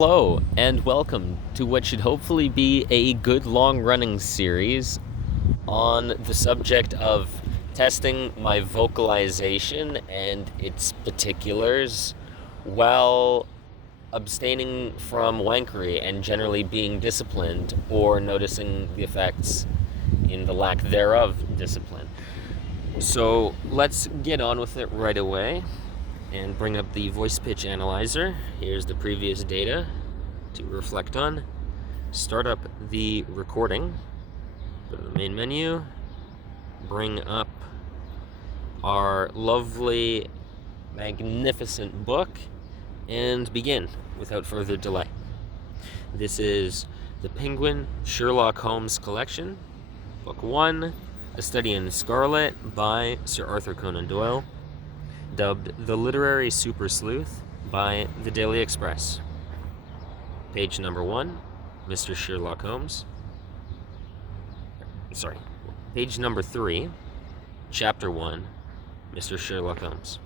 Hello, and welcome to what should hopefully be a good long running series on the subject of testing my vocalization and its particulars while abstaining from wankery and generally being disciplined or noticing the effects in the lack thereof discipline. So let's get on with it right away and bring up the voice pitch analyzer. Here's the previous data to reflect on. Start up the recording, go to the main menu, bring up our lovely, magnificent book, and begin without further delay. This is the Penguin Sherlock Holmes collection, Book 1, A Study in Scarlet by Sir Arthur Conan Doyle, dubbed The Literary Super Sleuth by the Daily Express. Page number 1, Mr. Sherlock Holmes. Page number 3, Chapter 1, Mr. Sherlock Holmes.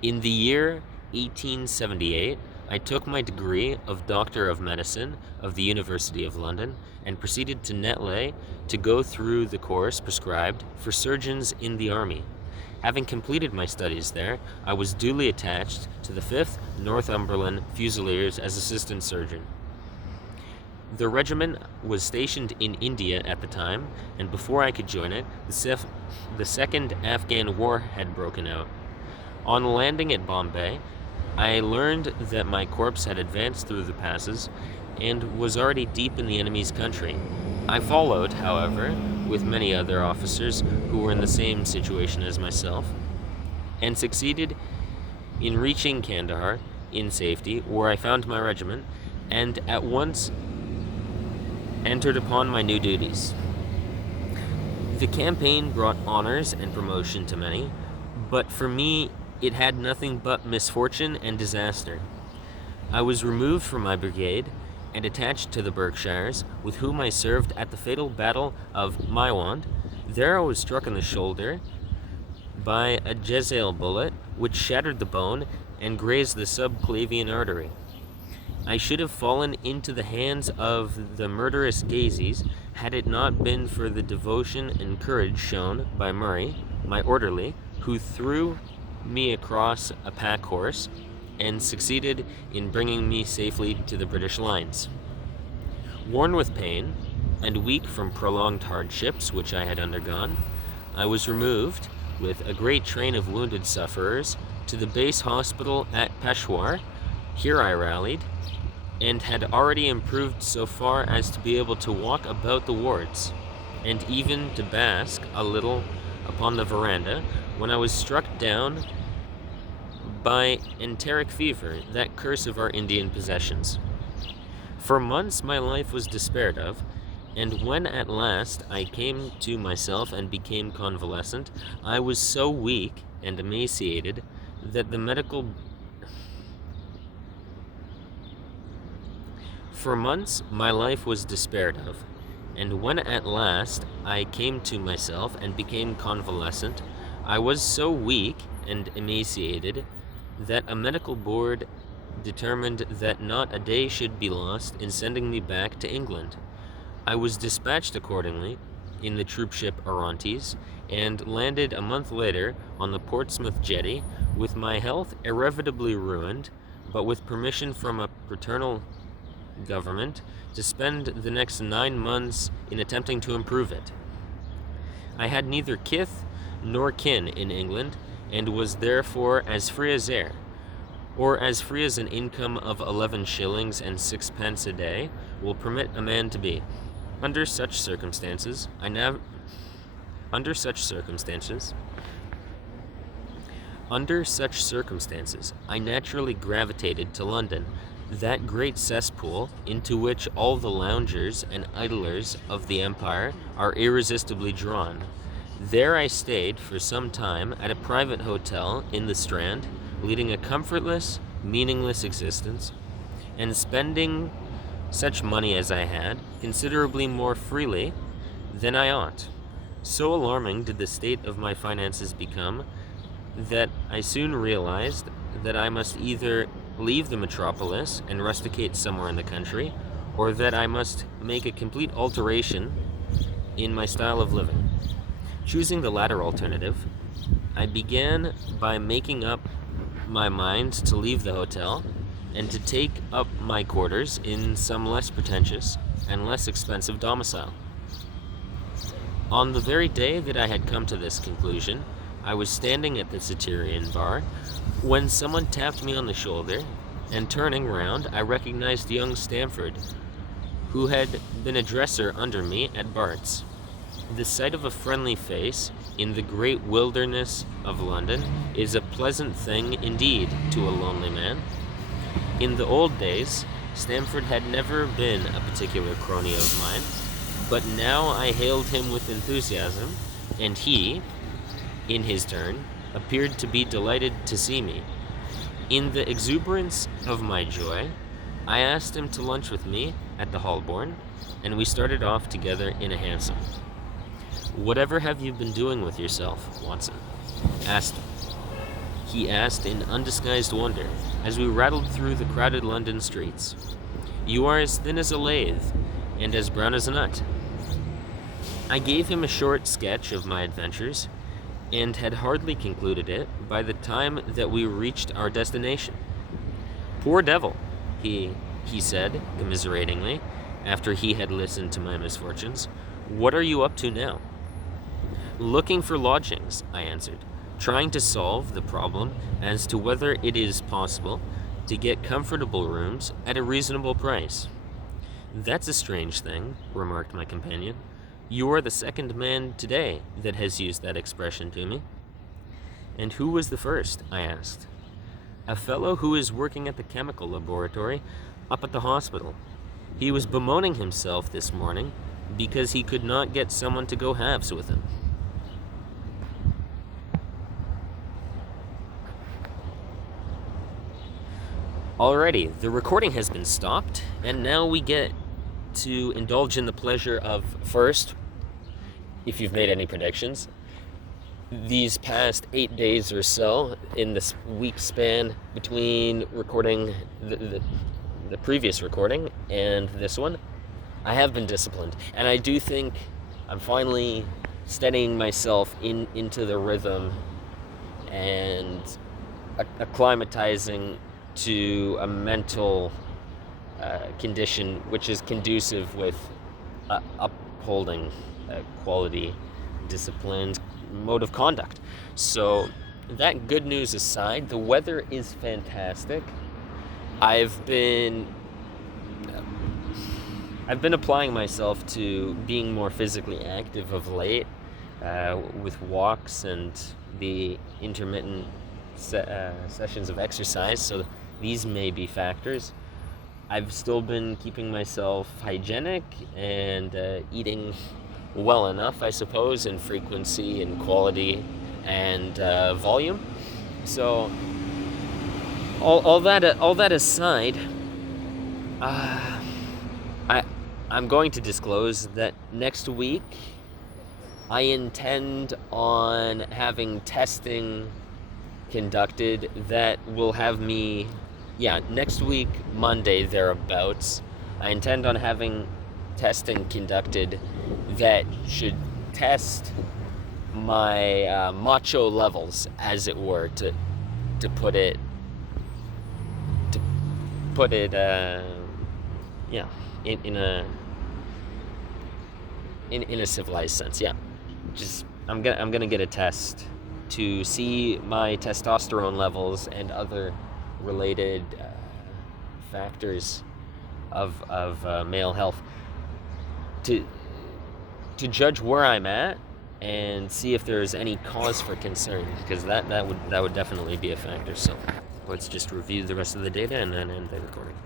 In the year 1878, I took my degree of Doctor of Medicine of the University of London and proceeded to Netley to go through the course prescribed for surgeons in the army. Having completed my studies there, I was duly attached to the 5th Northumberland Fusiliers as assistant surgeon. The regiment was stationed in India at the time, and before I could join it, the Second Afghan War had broken out. On landing at Bombay, I learned that my corps had advanced through the passes and was already deep in the enemy's country. I followed, however, with many other officers who were in the same situation as myself, and succeeded in reaching Kandahar in safety, where I found my regiment, and at once entered upon my new duties. The campaign brought honors and promotion to many, but for me it had nothing but misfortune and disaster. I was removed from my brigade and attached to the Berkshires, with whom I served at the fatal battle of Maiwand. There I was struck in the shoulder by a Jezail bullet, which shattered the bone and grazed the subclavian artery. I should have fallen into the hands of the murderous Gazeys had it not been for the devotion and courage shown by Murray, my orderly, who threw me across a pack horse and succeeded in bringing me safely to the British lines. Worn with pain and weak from prolonged hardships which I had undergone, I was removed with a great train of wounded sufferers to the base hospital at Peshawar. Here I rallied and had already improved so far as to be able to walk about the wards and even to bask a little upon the veranda, when I was struck down by enteric fever, that curse of our Indian possessions. For months my life was despaired of, and when at last I came to myself and became convalescent, I was so weak and emaciated that the medical... For months my life was despaired of, and when at last I came to myself and became convalescent, I was so weak and emaciated that a medical board determined that not a day should be lost in sending me back to England. I was dispatched accordingly in the troopship Orontes, and landed a month later on the Portsmouth jetty, with my health irrevotably ruined, but with permission from a paternal government to spend the next 9 months in attempting to improve it. I had neither kith nor kin in England, and was therefore as free as air, or as free as an income of 11 shillings and 6 pence a day will permit a man to be. Under such circumstances, I naturally gravitated to London, that great cesspool into which all the loungers and idlers of the empire are irresistibly drawn. There I stayed for some time at a private hotel in the Strand, leading a comfortless, meaningless existence, and spending such money as I had, considerably more freely than I ought. So alarming did the state of my finances become, that I soon realized that I must either leave the metropolis and rusticate somewhere in the country, or that I must make a complete alteration in my style of living. Choosing the latter alternative, I began by making up my mind to leave the hotel and to take up my quarters in some less pretentious and less expensive domicile. On the very day that I had come to this conclusion, I was standing at the Satirian bar when someone tapped me on the shoulder, and turning round, I recognized young Stamford, who had been a dresser under me at Bart's. The sight of a friendly face in the great wilderness of London is a pleasant thing indeed to a lonely man. In the old days, Stamford had never been a particular crony of mine, but now I hailed him with enthusiasm, and he, in his turn, appeared to be delighted to see me. In the exuberance of my joy, I asked him to lunch with me at the Holborn, and we started off together in a hansom. "Whatever have you been doing with yourself, Watson?" He asked in undisguised wonder, as we rattled through the crowded London streets. "You are as thin as a lathe, and as brown as a nut." I gave him a short sketch of my adventures, and had hardly concluded it by the time that we reached our destination. "Poor devil," he said, commiseratingly, after he had listened to my misfortunes. "What are you up to now?" "Looking for lodgings," I answered, "trying to solve the problem as to whether it is possible to get comfortable rooms at a reasonable price." "That's a strange thing," remarked my companion. "You are the second man today that has used that expression to me." "And who was the first?" I asked. "A fellow who is working at the chemical laboratory up at the hospital. He was bemoaning himself this morning because he could not get someone to go halves with him." Alrighty, the recording has been stopped, and now we get to indulge in the pleasure of, first, if you've made any predictions, these past 8 days or so, in this week span between recording the previous recording and this one, I have been disciplined. And I do think I'm finally steadying myself into the rhythm and acclimatizing to a mental condition which is conducive with upholding quality, disciplined mode of conduct. So that good news aside, the weather is fantastic. I've been applying myself to being more physically active of late, with walks and the intermittent sessions of exercise, so these may be factors. I've still been keeping myself hygienic and eating well enough, I suppose, in frequency and quality and volume. So all that aside, I'm going to disclose that next week I intend on having testing conducted that will have me, next week, Monday, thereabouts, I intend on having testing conducted that should test my macho levels, as it were, to put it in a civilized sense. I'm gonna get a test to see my testosterone levels and other related factors of male health, to judge where I'm at and see if there's any cause for concern, because that would definitely be a factor. So let's just review the rest of the data and then end the recording.